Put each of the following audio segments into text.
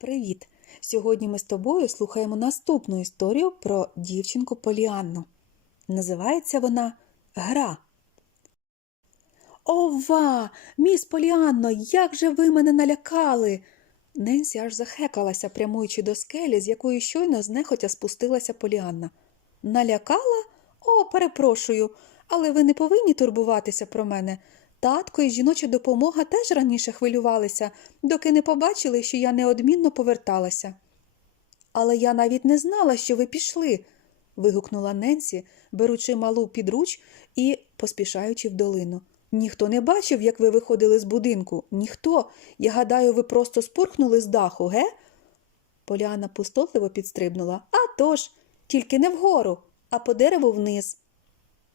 Привіт! Сьогодні ми з тобою слухаємо наступну історію про дівчинку Поліанну. Називається вона Гра. Ова, міс Поліанно, як же ви мене налякали. Ненсі аж захекалася, прямуючи до скелі, з якої щойно знехотя спустилася Поліанна. Налякала? О, перепрошую, але ви не повинні турбуватися про мене. Татко і жіноча допомога теж раніше хвилювалися, доки не побачили, що я неодмінно поверталася. Але я навіть не знала, що ви пішли. вигукнула Ненсі, беручи малу підруч і поспішаючи в долину. Ніхто не бачив, як ви виходили з будинку. Ніхто. Я гадаю, ви просто спурхнули з даху, ге? Поляна пустотливо підстрибнула. «А тож, тільки не вгору, а по дереву вниз.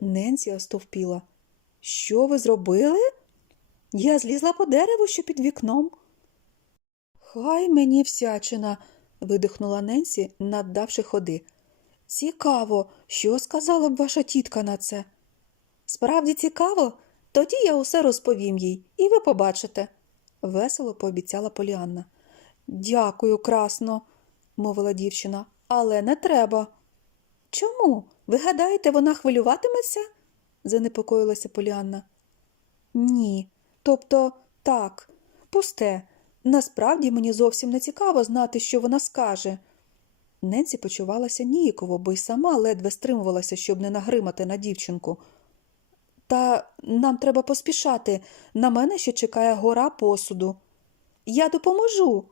Ненсі остовпіла. Що ви зробили? Я злізла по дереву, що під вікном. Хай мені всячина, видихнула Ненсі, наддавши ходи. Цікаво, що сказала б ваша тітка на це? Справді цікаво, тоді я усе розповім їй, і ви побачите, весело пообіцяла Поліанна. Дякую, красно, мовила дівчина, але не треба. Чому? Ви гадаєте, вона хвилюватиметься? Занепокоїлася Поліанна. Ні, тобто так, пусте. Насправді мені зовсім не цікаво знати, що вона скаже. Ненсі почувалася ніяково, бо й сама ледве стримувалася, щоб не нагримати на дівчинку. Та нам треба поспішати. На мене ще чекає гора посуду. Я допоможу,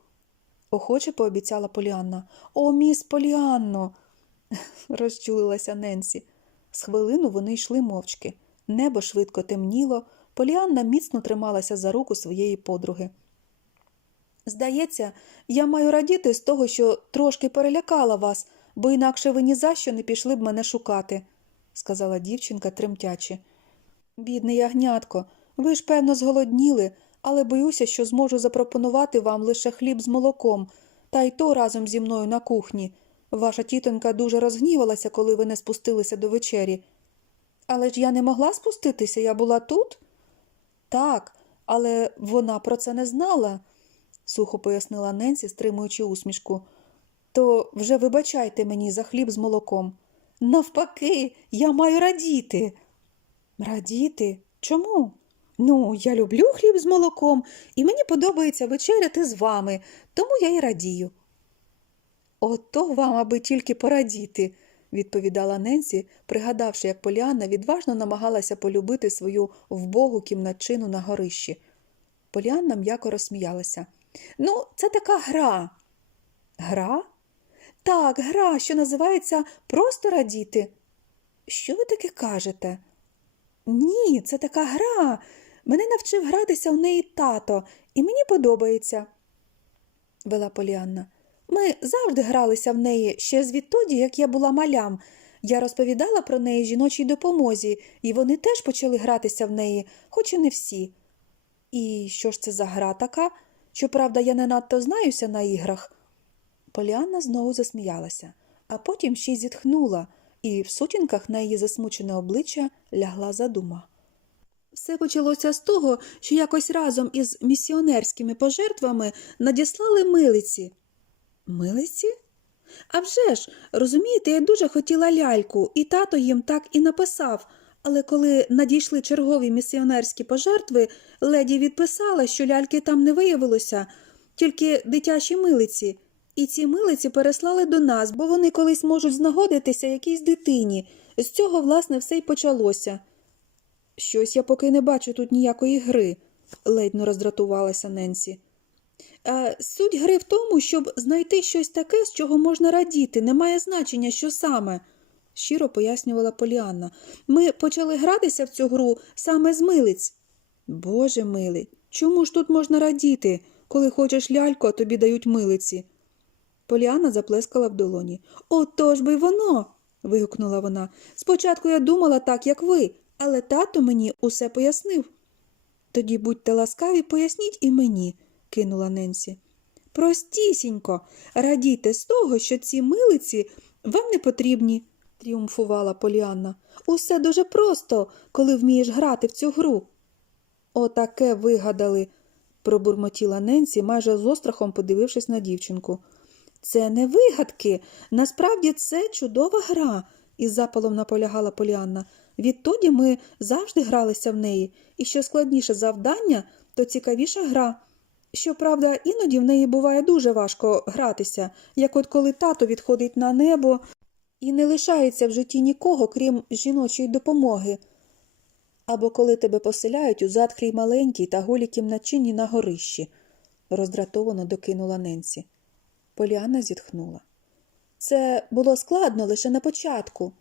охоче пообіцяла Поліанна. О, міс Поліанно, розчулилася Ненсі. З хвилину вони йшли мовчки. Небо швидко темніло, Поліанна міцно трималася за руку своєї подруги. Здається, я маю радіти з того, що трошки перелякала вас, бо інакше ви ні за що не пішли б мене шукати, сказала дівчинка тремтячи. Бідний ягнятко, ви ж, певно, зголодніли, але боюся, що зможу запропонувати вам лише хліб з молоком, та й то разом зі мною на кухні. Ваша тітонька дуже розгнівалася, коли ви не спустилися до вечері. Але ж я не могла спуститися, я була тут? Так, але вона про це не знала, сухо пояснила Ненсі, стримуючи усмішку. То вже вибачайте мені за хліб з молоком. Навпаки, я маю радіти. Радіти? Чому? Ну, я люблю хліб з молоком, і мені подобається вечеряти з вами, тому я й радію. Ото вам, аби тільки порадіти, відповідала Ненсі, пригадавши, як Поліанна відважно намагалася полюбити свою вбогу кімнатчину на горищі. Поліанна м'яко розсміялася. Ну, це така гра. Гра? Так, гра, що називається просто радіти. Що ви таке кажете? Ні, це така гра. Мене навчив гратися в неї тато, і мені подобається, вела Поліанна. Ми завжди гралися в неї ще звідтоді, як я була малям. Я розповідала про неї жіночій допомозі, і вони теж почали гратися в неї, хоч і не всі. І що ж це за гра така? Щоправда, я не надто знаюся на іграх. Поліанна знову засміялася, а потім ще й зітхнула, і в сутінках на її засмучене обличчя лягла задума. Все почалося з того, що якось разом із місіонерськими пожертвами надіслали милиці. Милиці? А вже ж, розумієте, я дуже хотіла ляльку, і тато їм так і написав. Але коли надійшли чергові місіонерські пожертви, леді відписала, що ляльки там не виявилося, тільки дитячі милиці. І ці милиці переслали до нас, бо вони колись можуть знагодитися якійсь дитині. З цього, власне, все й почалося. Щось я поки не бачу тут ніякої гри, ледь не роздратувалася Ненсі. Е, Суть гри в тому, щоб знайти щось таке, з чого можна радіти, немає значення, що саме, щиро пояснювала Поліанна. Ми почали гратися в цю гру саме з милиць. Боже милий, чому ж тут можна радіти, коли хочеш ляльку, а тобі дають милиці? Поліанна заплескала в долоні. Отож би воно. вигукнула вона. Спочатку я думала так, як ви, але тато мені усе пояснив. Тоді будьте ласкаві, поясніть і мені кинула Ненсі. Простісінько, радійте з того, що ці милиці вам не потрібні, тріумфувала Поліанна. Усе дуже просто, коли вмієш грати в цю гру. Отаке вигадали. пробурмотіла Ненсі, майже з острахом подивившись на дівчинку. Це не вигадки. Насправді це чудова гра, із запалом наполягала Поліанна. Відтоді ми завжди гралися в неї, і що складніше завдання, то цікавіша гра. Щоправда, іноді в неї буває дуже важко гратися, як от коли тато відходить на небо і не лишається в житті нікого, крім жіночої допомоги. Або коли тебе поселяють у затхлій маленькій та голій кімнатчині на горищі, роздратовано докинула Ненсі. Поліанна зітхнула. Це було складно лише на початку,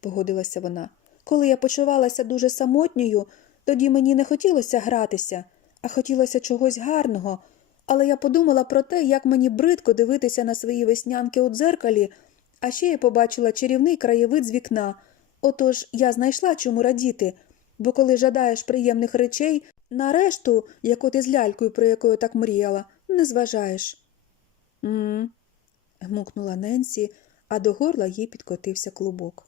погодилася вона. Коли я почувалася дуже самотньою, тоді мені не хотілося гратися, хотілося чогось гарного. Але я подумала про те, як мені бридко дивитися на свої веснянки у дзеркалі, а ще я побачила чарівний краєвид з вікна. Отож я знайшла чому радіти, бо коли жадаєш приємних речей, на решту, як от із лялькою, про яку так мріяла, не зважаєш. М. гмукнула Ненсі, а до горла їй підкотився клубок.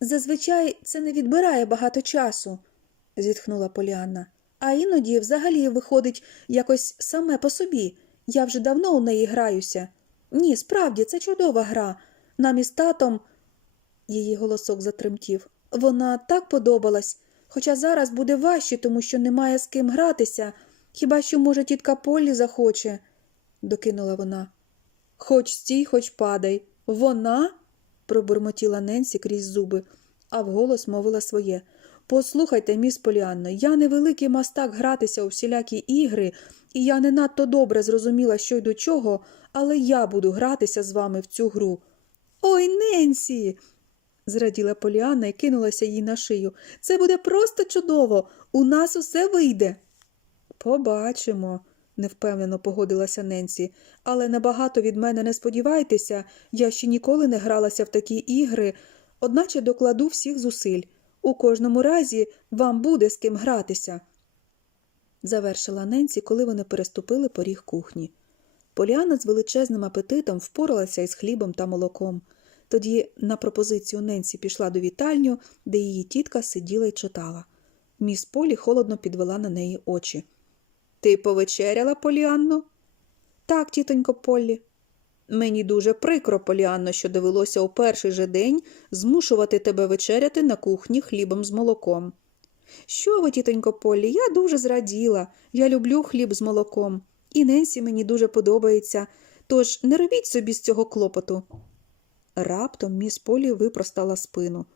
Зазвичай це не відбирає багато часу, зітхнула Поліанна. А іноді взагалі виходить якось саме по собі. Я вже давно у неї граюся. Ні, справді, це чудова гра. Нам із татом. Її голосок затремтів. Вона так подобалась, хоча зараз буде важче, тому що немає з ким гратися. Хіба що, може, тітка Поллі захоче, докинула вона. Хоч стій, хоч падай. Вона? пробурмотіла Ненсі крізь зуби, а вголос мовила своє. Послухайте, міс Поліанно, я не великий мастак гратися у всілякі ігри, і я не надто добре зрозуміла, що й до чого, але я буду гратися з вами в цю гру. Ой, Ненсі. зраділа Поліанна і кинулася їй на шию. Це буде просто чудово. У нас усе вийде. Побачимо, невпевнено погодилася Ненсі, але набагато від мене не сподівайтеся, я ще ніколи не гралася в такі ігри, одначе докладу всіх зусиль. У кожному разі вам буде з ким гратися. Завершила Ненсі, коли вони переступили поріг кухні. Поліана з величезним апетитом впоралася із хлібом та молоком. Тоді на пропозицію Ненсі пішла до вітальню, де її тітка сиділа й читала. Міс Полі холодно підвела на неї очі. Ти повечеряла, Поліанно? Так, тітонько Поллі. Мені дуже прикро, Поліанно, що довелося у перший же день змушувати тебе вечеряти на кухні хлібом з молоком. Що ви, тітонько Поллі, я дуже зраділа. Я люблю хліб з молоком. І Ненсі мені дуже подобається, тож не робіть собі з цього клопоту. Раптом міс Полі випростала спину.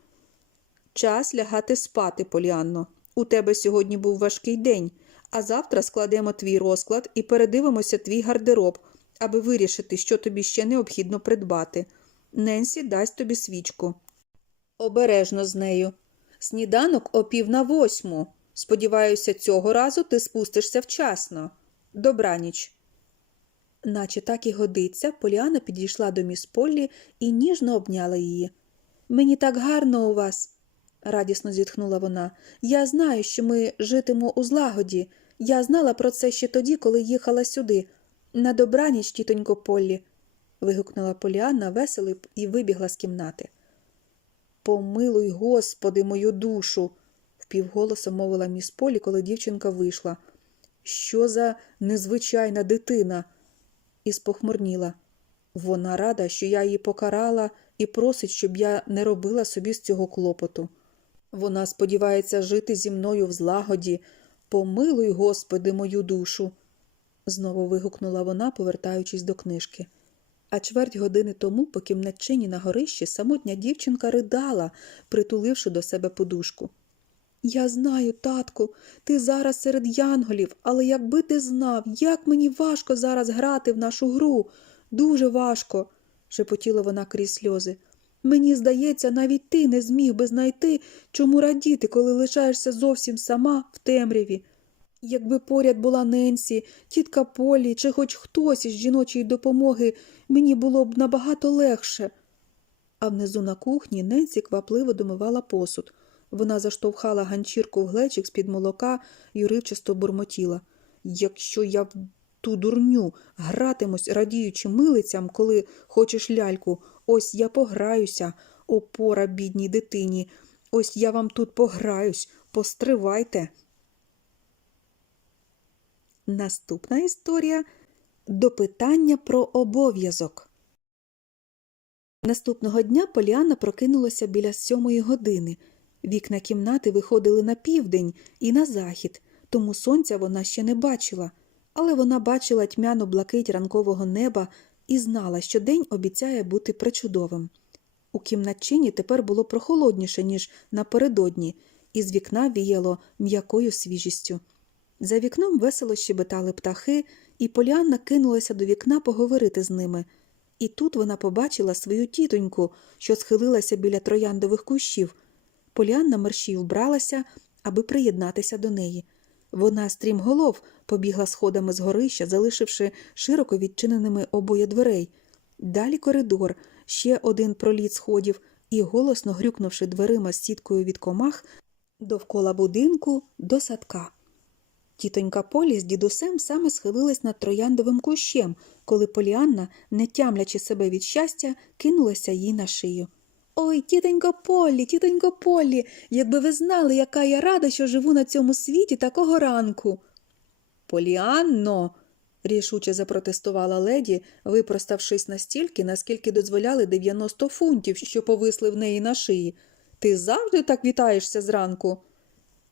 Час лягати спати, Поліанно. У тебе сьогодні був важкий день, а завтра складемо твій розклад і передивимося твій гардероб, аби вирішити, що тобі ще необхідно придбати. Ненсі дасть тобі свічку. Обережно з нею. Сніданок о пів на восьму. Сподіваюся, цього разу ти спустишся вчасно. Добраніч. Наче так і годиться, Поліана підійшла до міс Поллі і ніжно обняла її. Мені так гарно у вас, радісно зітхнула вона. Я знаю, що ми житимо у злагоді. Я знала про це ще тоді, коли їхала сюди. На добраніч, тітонько Поллі, вигукнула Поліанна весело і вибігла з кімнати. Помилуй, Господи, мою душу, впівголосом мовила міс Полі, коли дівчинка вийшла. Що за незвичайна дитина? І спохмурніла. Вона рада, що я її покарала і просить, щоб я не робила собі з цього клопоту. Вона сподівається жити зі мною в злагоді. Помилуй, Господи, мою душу. Знову вигукнула вона, повертаючись до книжки. А чверть години тому по кімнатчині на горищі самотня дівчинка ридала, притуливши до себе подушку. Я знаю, татку, ти зараз серед янголів, але якби ти знав, як мені важко зараз грати в нашу гру, дуже важко, шепотіла вона крізь сльози. Мені здається, навіть ти не зміг би знайти, чому радіти, коли лишаєшся зовсім сама в темряві. Якби поряд була Ненсі, тітка Полі чи хоч хтось із жіночої допомоги, мені було б набагато легше. А внизу на кухні Ненсі квапливо домивала посуд. Вона заштовхала ганчірку в глечик з-під молока і уривчасто бурмотіла. Якщо я в ту дурню гратимусь, радіючи милицям, коли хочеш ляльку, ось я пограюся, опора бідній дитині. Ось я вам тут пограюсь, постривайте. Наступна історія до питання про обов'язок. Наступного дня Поліанна прокинулася біля сьомої години. Вікна кімнати виходили на південь і на захід, тому сонця вона ще не бачила, але вона бачила тьмяну блакить ранкового неба і знала, що день обіцяє бути причудовим. У кімнатчині тепер було прохолодніше, ніж напередодні, і з вікна віяло м'якою свіжістю. За вікном весело щебетали птахи, і Поліанна кинулася до вікна поговорити з ними. І тут вона побачила свою тітоньку, що схилилася біля трояндових кущів. Поліанна мерщій вбралася, аби приєднатися до неї. Вона стрімголов побігла сходами з горища, залишивши широко відчиненими обоє дверей. Далі коридор, ще один проліт сходів, і, голосно грюкнувши дверима з сіткою від комах, довкола будинку до садка. Тітонька Полі з дідусем саме схилилась над трояндовим кущем, коли Поліанна, не тямлячи себе від щастя, кинулася їй на шию. Ой, тітонько Полі, тітонько Полі, якби ви знали, яка я рада, що живу на цьому світі такого ранку. Поліанно. рішуче запротестувала леді, випроставшись настільки, наскільки дозволяли 90 фунтів, що повисли в неї на шиї. Ти завжди так вітаєшся зранку.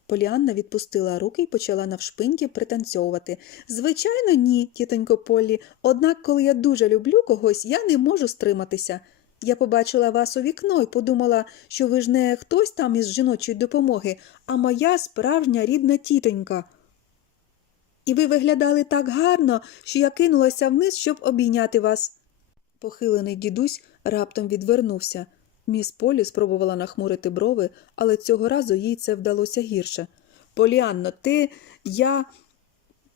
Поліанна відпустила руки і почала навшпиньки пританцьовувати. Звичайно, ні, тітонько Полі, однак, коли я дуже люблю когось, я не можу стриматися. Я побачила вас у вікно і подумала, що ви ж не хтось там із жіночої допомоги, а моя справжня рідна тітонька. І ви виглядали так гарно, що я кинулася вниз, щоб обійняти вас. Похилений дідусь раптом відвернувся. Міс Полі спробувала нахмурити брови, але цього разу їй це вдалося гірше. Поліанно, ти, я.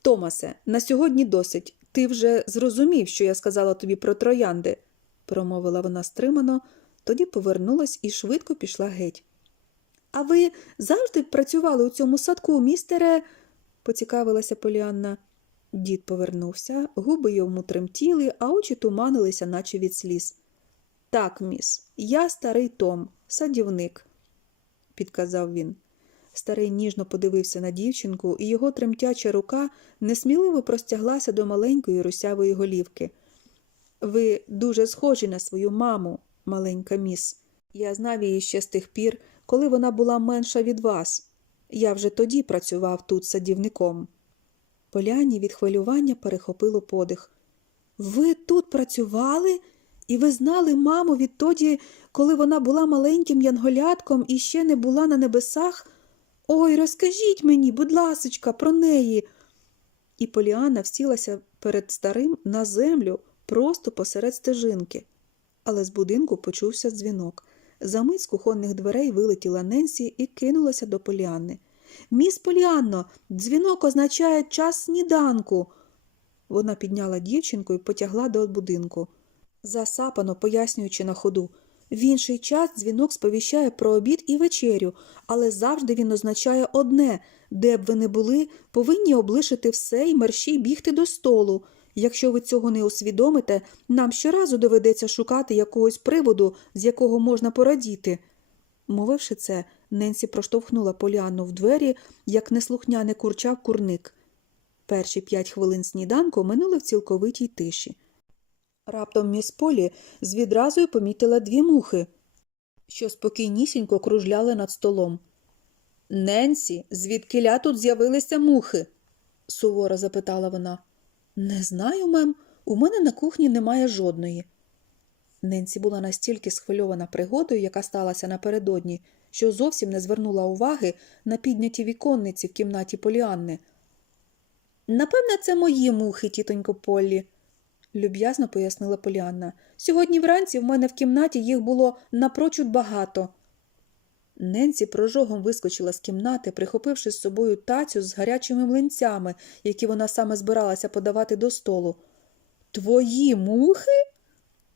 Томасе, на сьогодні досить. Ти вже зрозумів, що я сказала тобі про троянди, промовила вона стримано, тоді повернулась і швидко пішла геть. А ви завжди працювали у цьому садку, містере, поцікавилася Поліанна. Дід повернувся, губи йому тремтіли, а очі туманилися, наче від сліз. Так, міс, я старий Том, садівник, підказав він. Старий ніжно подивився на дівчинку, і його тремтяча рука несміливо простяглася до маленької русявої голівки. Ви дуже схожі на свою маму, маленька міс. Я знав її ще з тих пір, коли вона була менша від вас. Я вже тоді працював тут садівником. Поляні від хвилювання перехопило подих. Ви тут працювали? І ви знали маму відтоді, коли вона була маленьким янголятком і ще не була на небесах? Ой, розкажіть мені, будь ласочка, про неї. І Поліана всілася перед старим на землю просто посеред стежинки. Але з будинку почувся дзвінок. За мить з кухонних дверей вилетіла Ненсі і кинулася до Поліанни. Міс Поліанно, дзвінок означає час сніданку. Вона підняла дівчинку і потягла до будинку засапано пояснюючи на ходу. В інший час дзвінок сповіщає про обід і вечерю, але завжди він означає одне де б ви не були, повинні облишити все і мерщій бігти до столу. Якщо ви цього не усвідомите, нам щоразу доведеться шукати якогось приводу, з якого можна порадіти. Мовивши це, Ненсі проштовхнула Поліанну в двері, як неслухняне курчав курник. Перші п'ять хвилин сніданку минули в цілковитій тиші. Раптом міс Полі з відразою помітила дві мухи, що спокійнісінько кружляли над столом. Ненсі, звідкиля тут з'явилися мухи? суворо запитала вона. Не знаю, мем, у мене на кухні немає жодної. Ненсі була настільки схвильована пригодою, яка сталася напередодні, що зовсім не звернула уваги на підняті віконниці в кімнаті Поліанни. Напевне, це мої мухи, тітонько Поллі люб'язно пояснила Поліанна. Сьогодні вранці в мене в кімнаті їх було напрочуд багато. Ненсі прожогом вискочила з кімнати, прихопивши з собою тацю з гарячими млинцями, які вона саме збиралася подавати до столу. Твої мухи?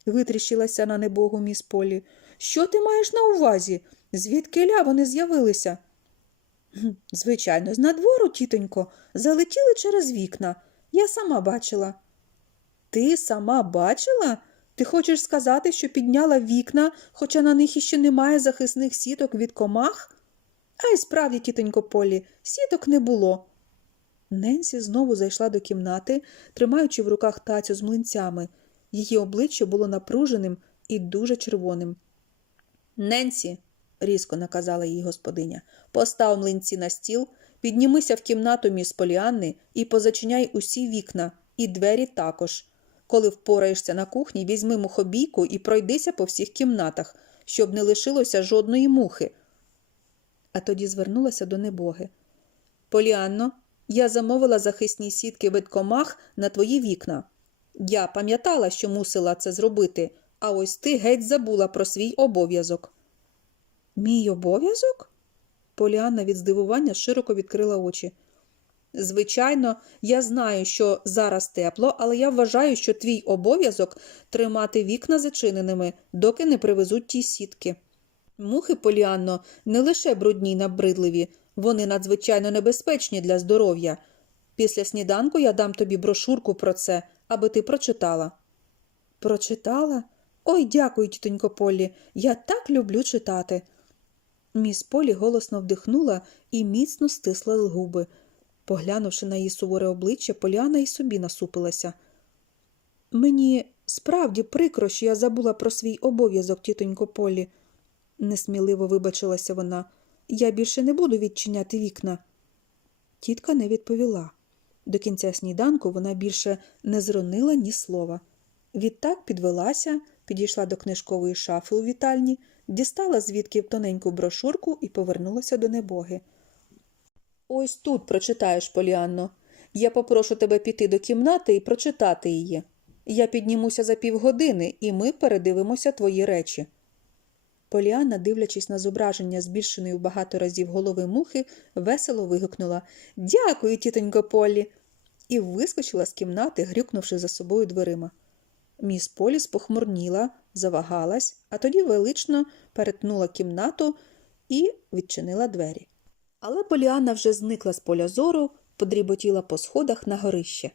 витріщилася на небогу міс Полі. Що ти маєш на увазі? Звідкиля вони з'явилися? Звичайно, з надвору, тітонько, залетіли через вікна. Я сама бачила. Ти сама бачила? Ти хочеш сказати, що підняла вікна, хоча на них іще немає захисних сіток від комах? А й справді, тітонько Полі, сіток не було. Ненсі знову зайшла до кімнати, тримаючи в руках тацю з млинцями. Її обличчя було напруженим і дуже червоним. Ненсі, різко наказала їй господиня, постав млинці на стіл, піднімися в кімнату міс Поліанни і позачиняй усі вікна, і двері також. Коли впораєшся на кухні, візьми мухобійку і пройдися по всіх кімнатах, щоб не лишилося жодної мухи. А тоді звернулася до небоги. Поліанно, я замовила захисні сітки від комах на твої вікна. Я пам'ятала, що мусила це зробити, а ось ти геть забула про свій обов'язок. Мій обов'язок? Поліанна від здивування широко відкрила очі. Звичайно, я знаю, що зараз тепло, але я вважаю, що твій обов'язок тримати вікна зачиненими, доки не привезуть ті сітки. Мухи, Поліанно, не лише брудні й набридливі, вони надзвичайно небезпечні для здоров'я. Після сніданку я дам тобі брошурку про це, аби ти прочитала. Прочитала? Ой, дякую, тітонько Полі, я так люблю читати. Міс Полі голосно вдихнула і міцно стисла губи. Поглянувши на її суворе обличчя, Поліана й собі насупилася. Мені справді прикро, що я забула про свій обов'язок, тітонько Полі, несміливо вибачилася вона. Я більше не буду відчиняти вікна. Тітка не відповіла. До кінця сніданку вона більше не зронила ні слова. Відтак підвелася, підійшла до книжкової шафи у вітальні, дістала звідки тоненьку брошурку і повернулася до небоги. Ось тут прочитаєш, Поліанно. Я попрошу тебе піти до кімнати і прочитати її. Я піднімуся за півгодини, і ми передивимося твої речі. Поліанна, дивлячись на зображення збільшеної в багато разів голови мухи, весело вигукнула Дякую, тітонько Полі. і вискочила з кімнати, грюкнувши за собою дверима. Міс Полі спохмурніла, завагалась, а тоді велично перетнула кімнату і відчинила двері. Але Поліанна вже зникла з поля зору, подріботіла по сходах на горище.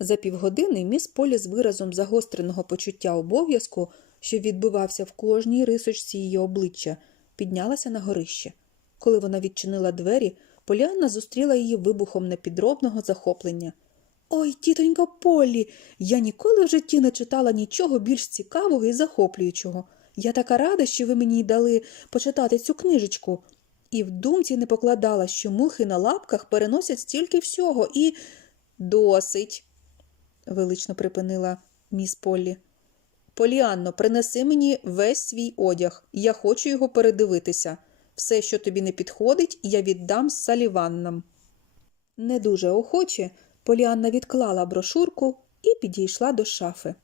За півгодини міс Полі з виразом загостреного почуття обов'язку, що відбивався в кожній рисочці її обличчя, піднялася на горище. Коли вона відчинила двері, Поліанна зустріла її вибухом непідробного захоплення. Ой, тітонько Полі, я ніколи в житті не читала нічого більш цікавого і захоплюючого. Я така рада, що ви мені дали почитати цю книжечку. І в думці не покладала, що мухи на лапках переносять стільки всього і. Досить, велично припинила міс Поллі. Поліанно, принеси мені весь свій одяг. Я хочу його передивитися. Все, що тобі не підходить, я віддам саліваннам. Не дуже охоче Поліанна відклала брошурку і підійшла до шафи.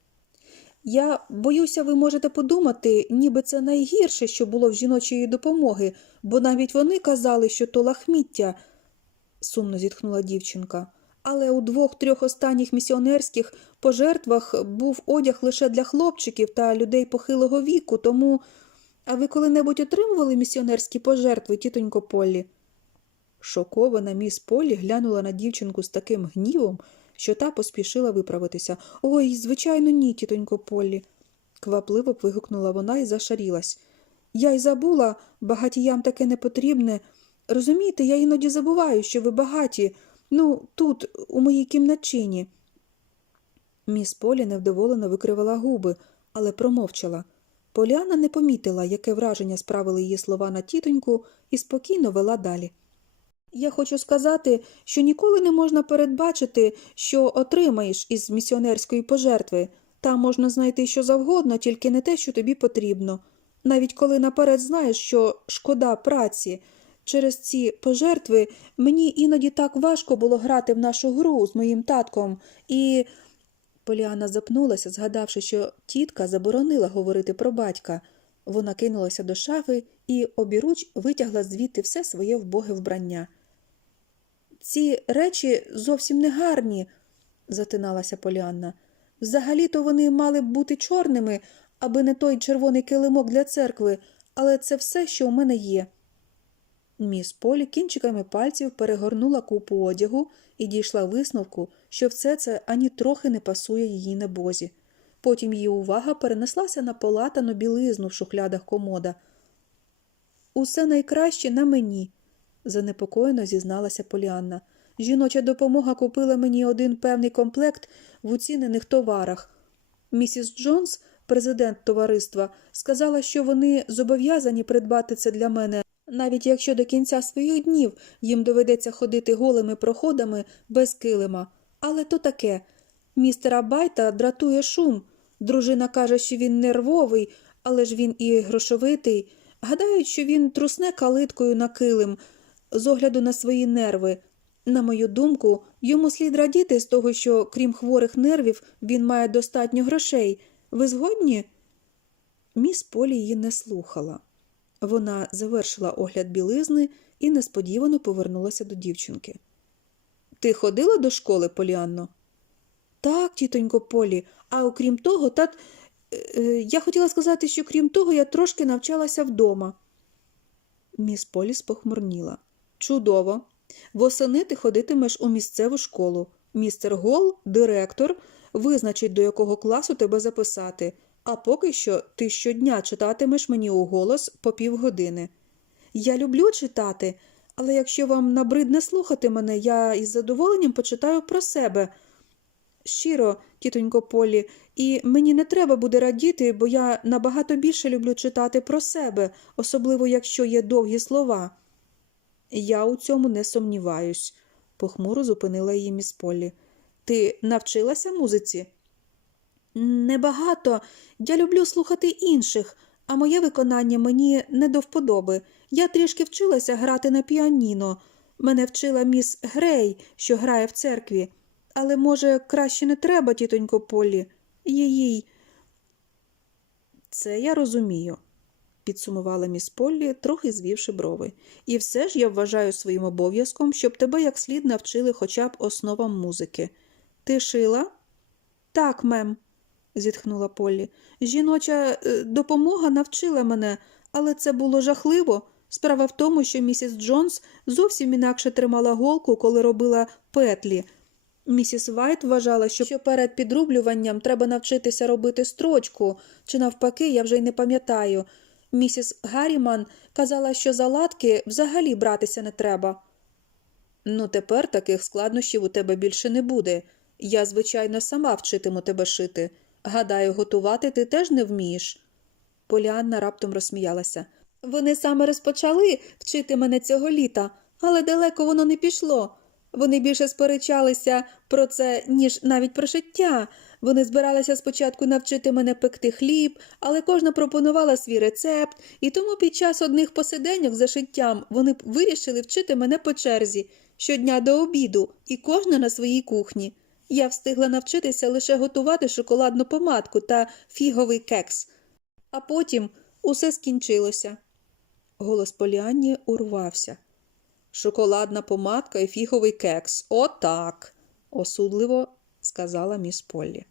Я боюся, ви можете подумати, ніби це найгірше, що було в жіночої допомоги, бо навіть вони казали, що то лахміття, сумно зітхнула дівчинка. Але у двох-трьох останніх місіонерських пожертвах був одяг лише для хлопчиків та людей похилого віку, тому. А ви коли-небудь отримували місіонерські пожертви, тітонько Поллі? Шокована міс Полі глянула на дівчинку з таким гнівом, що та поспішила виправитися. Ой, звичайно, ні, тітонько Поллі. Квапливо вигукнула вона і зашарілась. Я й забула, багатіям таке не потрібне. Розумієте, я іноді забуваю, що ви багаті. Ну, тут, у моїй кімнатчині. Міс Полі невдоволено викривала губи, але промовчала. Поляна не помітила, яке враження справили її слова на тітоньку, і спокійно вела далі. Я хочу сказати, що ніколи не можна передбачити, що отримаєш із місіонерської пожертви. Там можна знайти що завгодно, тільки не те, що тобі потрібно. Навіть коли наперед знаєш, що шкода праці. Через ці пожертви мені іноді так важко було грати в нашу гру з моїм татком, і. Поліана запнулася, згадавши, що тітка заборонила говорити про батька. Вона кинулася до шафи і обіруч витягла звідти все своє вбоге вбрання. Ці речі зовсім не гарні, затиналася Поліанна. Взагалі-то вони мали б бути чорними, аби не той червоний килимок для церкви, але це все, що у мене є. Міс Полі кінчиками пальців перегорнула купу одягу і дійшла висновку, що все це ані трохи не пасує її небозі. Потім її увага перенеслася на полатану білизну в шухлядах комода. Усе найкраще на мені, занепокоєно зізналася Поліанна. Жіноча допомога купила мені один певний комплект в уцінених товарах. Місіс Джонс, президент товариства, сказала, що вони зобов'язані придбати це для мене, навіть якщо до кінця своїх днів їм доведеться ходити голими проходами без килима. Але то таке. Містера Байта дратує шум. Дружина каже, що він нервовий, але ж він і грошовитий. Гадають, що він трусне калиткою на килим з огляду на свої нерви. На мою думку, йому слід радіти з того, що, крім хворих нервів, він має достатньо грошей. Ви згодні? Міс Полі її не слухала. Вона завершила огляд білизни і несподівано повернулася до дівчинки. Ти ходила до школи, Поліанно? Так, тітонько Полі, а окрім того, тат... е, е, я хотіла сказати, що крім того, я трошки навчалася вдома. Міс Полі спохмурніла. Чудово. Восени ти ходитимеш у місцеву школу. Містер Гол, директор, визначить, до якого класу тебе записати, а поки що ти щодня читатимеш мені у голос по півгодини. Я люблю читати, але якщо вам набридне слухати мене, я із задоволенням почитаю про себе. Щиро, тітонько Полі, і мені не треба буде радіти, бо я набагато більше люблю читати про себе, особливо якщо є довгі слова. Я у цьому не сумніваюсь, похмуро зупинила її міс Полі. Ти навчилася музиці? Небагато. Я люблю слухати інших, а моє виконання мені не до вподоби. Я трішки вчилася грати на піаніно. Мене вчила міс Грей, що грає в церкві. Але, може, краще не треба, тітонько Полі. Їй. Це я розумію, підсумувала міс Поллі, трохи звівши брови. І все ж я вважаю своїм обов'язком, щоб тебе як слід навчили хоча б основам музики. Ти шила? Так, мем, зітхнула Поллі. Жіноча е, допомога навчила мене, але це було жахливо. Справа в тому, що місіс Джонс зовсім інакше тримала голку, коли робила петлі. Місіс Вайт вважала, що перед підрублюванням треба навчитися робити строчку, чи навпаки, я вже й не пам'ятаю. Місіс Гарріман казала, що за латки взагалі братися не треба. Ну, тепер таких складнощів у тебе більше не буде. Я, звичайно, сама вчитиму тебе шити. Гадаю, готувати ти теж не вмієш. Поліанна раптом розсміялася. Вони саме розпочали вчити мене цього літа, але далеко воно не пішло. Вони більше сперечалися про це, ніж навіть про шиття. Вони збиралися спочатку навчити мене пекти хліб, але кожна пропонувала свій рецепт, і тому під час одних посиденьок за шиттям вони вирішили вчити мене по черзі щодня до обіду, і кожна на своїй кухні. Я встигла навчитися лише готувати шоколадну помадку та фіговий кекс. А потім усе скінчилося. Голос Поліанні урвався. Шоколадна помадка і фіговий кекс. Отак, осудливо сказала міс Поллі.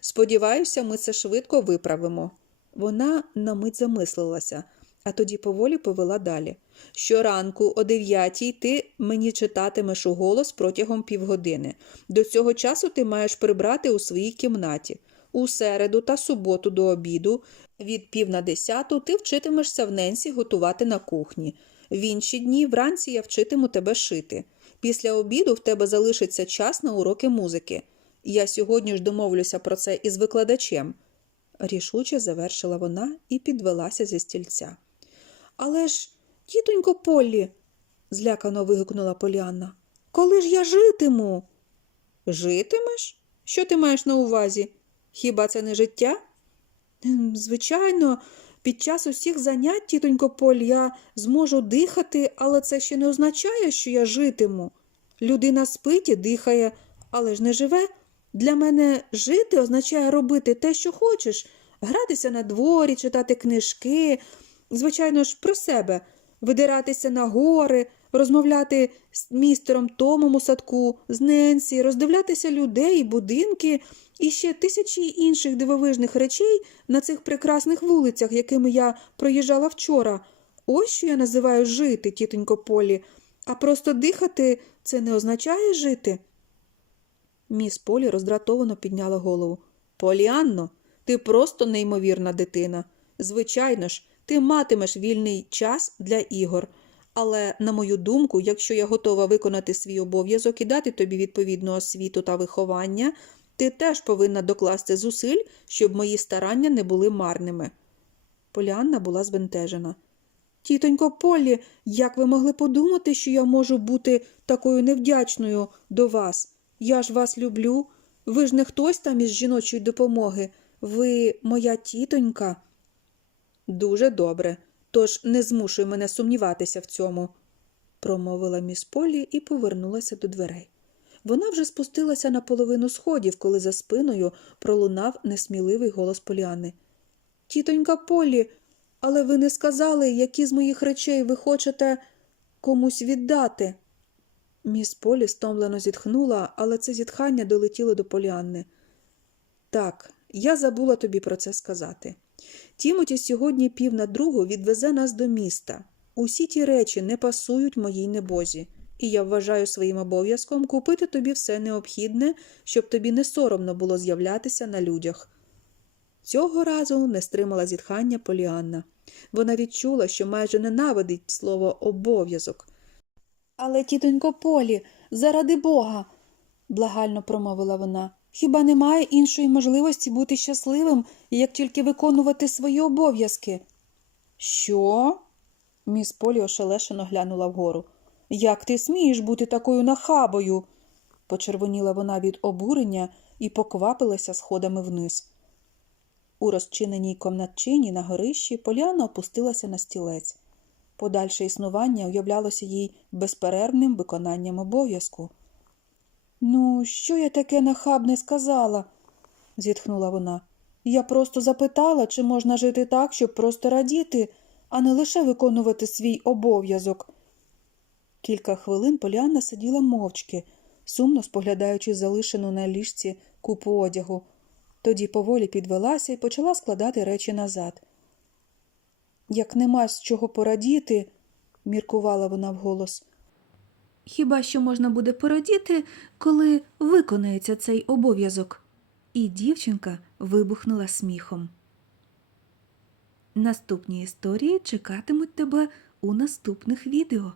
Сподіваюся, ми це швидко виправимо. Вона на мить замислилася, а тоді поволі повела далі. Щоранку о дев'ятій ти мені читатимеш у голос протягом півгодини. До цього часу ти маєш прибрати у своїй кімнаті. У середу та суботу до обіду від пів на десяту ти вчитимешся в Ненсі готувати на кухні. В інші дні вранці я вчитиму тебе шити. Після обіду в тебе залишиться час на уроки музики. Я сьогодні ж домовлюся про це із викладачем. Рішуче завершила вона і підвелася зі стільця. Але ж, тітонько Поллі, злякано вигукнула Поліанна, коли ж я житиму? Житимеш? Що ти маєш на увазі? Хіба це не життя? «Ем, Звичайно, під час усіх занять, тітонько Поль, я зможу дихати, але це ще не означає, що я житиму. Людина спить і дихає, але ж не живе. Для мене жити означає робити те, що хочеш, гратися на дворі, читати книжки, звичайно ж, про себе, видиратися на гори, розмовляти з містером Томом у садку, з Ненсі, роздивлятися людей, будинки і ще тисячі інших дивовижних речей на цих прекрасних вулицях, якими я проїжджала вчора. Ось що я називаю жити, тітонько Полі, а просто дихати це не означає жити. Міс Полі роздратовано підняла голову. Поліанно, ти просто неймовірна дитина. Звичайно ж, ти матимеш вільний час для ігор, Але, на мою думку, якщо я готова виконати свій обов'язок і дати тобі відповідну освіту та виховання, ти теж повинна докласти зусиль, щоб мої старання не були марними. Поліанна була збентежена. Тітонько Поллі, як ви могли подумати, що я можу бути такою невдячною до вас? Я ж вас люблю. Ви ж не хтось там із жіночої допомоги. Ви моя тітонька. Дуже добре. Тож не змушуй мене сумніватися в цьому, промовила міс Полі і повернулася до дверей. Вона вже спустилася на половину сходів, коли за спиною пролунав несміливий голос Поліани. Тітонька Полі, але ви не сказали, які з моїх речей ви хочете комусь віддати. Міс Полі стомлено зітхнула, але це зітхання долетіло до Поліанни. Так, я забула тобі про це сказати. Тімоті сьогодні пів на другу відвезе нас до міста. Усі ті речі не пасують моїй небозі, і я вважаю своїм обов'язком купити тобі все необхідне, щоб тобі не соромно було з'являтися на людях. Цього разу не стримала зітхання Поліанна. Вона відчула, що майже ненавидить слово обов'язок. Але, тітонько Полі, заради Бога, благально промовила вона. Хіба немає іншої можливості бути щасливим, як тільки виконувати свої обов'язки? Що? Міс Полі ошелешено глянула вгору. Як ти смієш бути такою нахабою? Почервоніла вона від обурення і поквапилася сходами вниз. У розчиненій комнатчині на горищі Поліана опустилася на стілець. Подальше існування уявлялося їй безперервним виконанням обов'язку. Ну, що я таке нахабне сказала? зітхнула вона. Я просто запитала, чи можна жити так, щоб просто радіти, а не лише виконувати свій обов'язок. Кілька хвилин Поліанна сиділа мовчки, сумно споглядаючи залишену на ліжці купу одягу. Тоді поволі підвелася і почала складати речі назад. Як нема з чого порадіти, міркувала вона вголос. Хіба що можна буде порадіти, коли виконається цей обов'язок? І дівчинка вибухнула сміхом. Наступні історії чекатимуть тебе у наступних відео.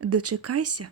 Дочекайся.